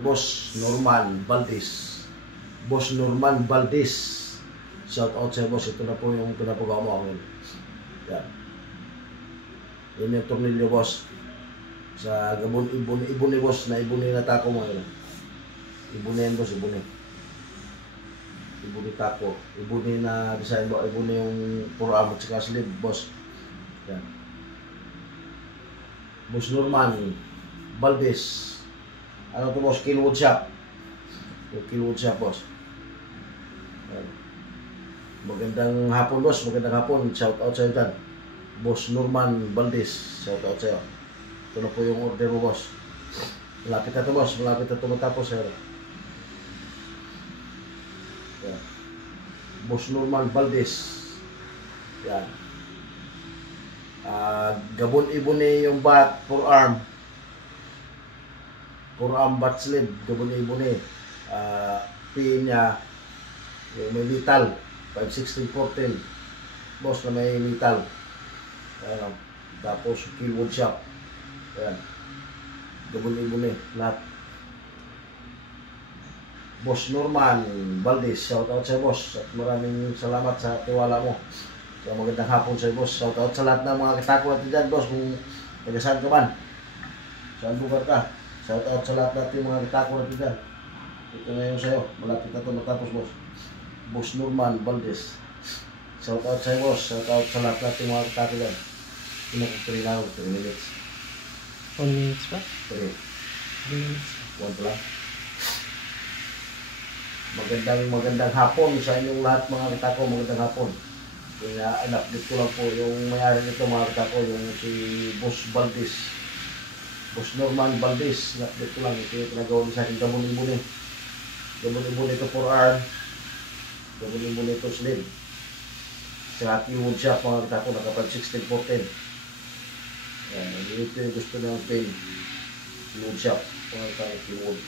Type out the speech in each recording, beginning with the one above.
Boss Norman Valdez. Boss Norman Valdez. Shout out sa boss. Ito na po yung pinapagawa mo ako. Yan. Yan yung tornilyo boss. Sa gabon ibon ni boss na ibon na tako mo. Ibon na yan boss. Ibon ni tako. Ibon na design mo. Ibon yung forearm at saka sleeve boss. Yan. Boss Norman Valdez. Ano to boss? Killwood shop. Yung Killwood shop boss. Magandang hapon boss. Magandang hapon. Shout out sa'yo dyan. Boss Norman Valdez. Shout out sa'yo. Ito na po yung order mo boss. Malapit na to boss. Malapit na tumatapos sa'yo. Yan. Boss Norman Valdez. Yan. Gabon-ibon yung bat forearm. Forearm bat sleeve, gabon-ibon pin niya, may metal, 516-14, boss na may metal. Tapos Killwood shop, ayan, gabon-ibon lahat. Boss Norman Valdez, shout out sa boss at maraming salamat sa tiwala mo. So, magandang hapon sa boss. Shout out sa lahat ng mga katako natin dyan boss, kung taga-saan ka man, saan lugar ka. Shout out sa lahat natin mga katako natin dyan. Ito na yung sa'yo. Malapit na ito matapos boss. Boss Norman Valdez. Shout out sa'yo boss. Shout out sa lahat natin mga katako dyan. Pinag-3 na ako. 3 minutes. 1 minutes pa? 3 minutes. 1 pa lang. Magandang hapon sa inyong lahat mga katako. Magandang hapon. Kaya in-update ko lang po yung mayari nito mga katako. Yung si Boss Valdez. Boss Norman Valdez, in-update ko lang. Ito yung pinagawa sa akin, gabon-ibon Gabon-ibon ito forearm. Gabon-ibon ito sleeve. Sa Killwood shop mga katako, nakapag 16-14. Ito yung gusto ng pin. Killwood shop mga katako, Killwood.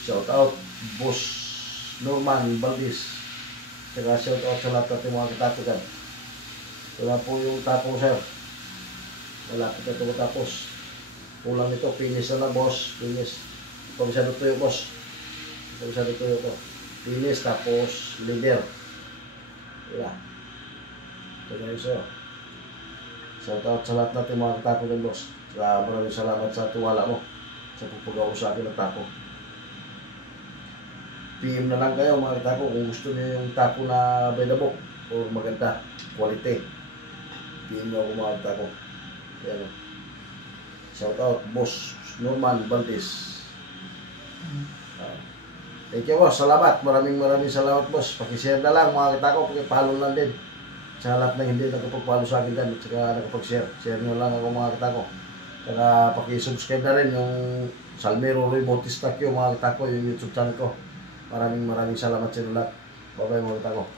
Shout out Boss Norman Valdez. Saka shout out sa lahat natin mga katako dyan. Ito na po yung tako sir. Malapit na ito tapos. Kulang ito, finish na lang boss. Finish. Pamisado tuyo boss. Pamisado tuyo ito. Finish tapos leader. Yeah. Ito na yun sa'yo. Shout out sa lahat natin mga katako din boss. Saka maraming salamat sa tiwala mo. Sa pagpagawa sa akin ng tako. PM na lang kayo mga katako kung gusto niyo yung tako na by the book or maganda, quality. PM nyo ako mga katako. Yan. Shout out Boss Norman Valdez. Thank you boss, salamat. Maraming salamat boss. Paki-share na lang mga katako, paki-follow lang din. Sa lahat ng hindi nakapag-follow sa akin dyan at saka nakapag-share. Share nyo lang ako mga katako. Saka paki-subscribe na rin yung Salmero Roy Bautista Q mga katako, yung YouTube channel ko. Maraming salamat sa inyo lahat. Bye bye mga katako.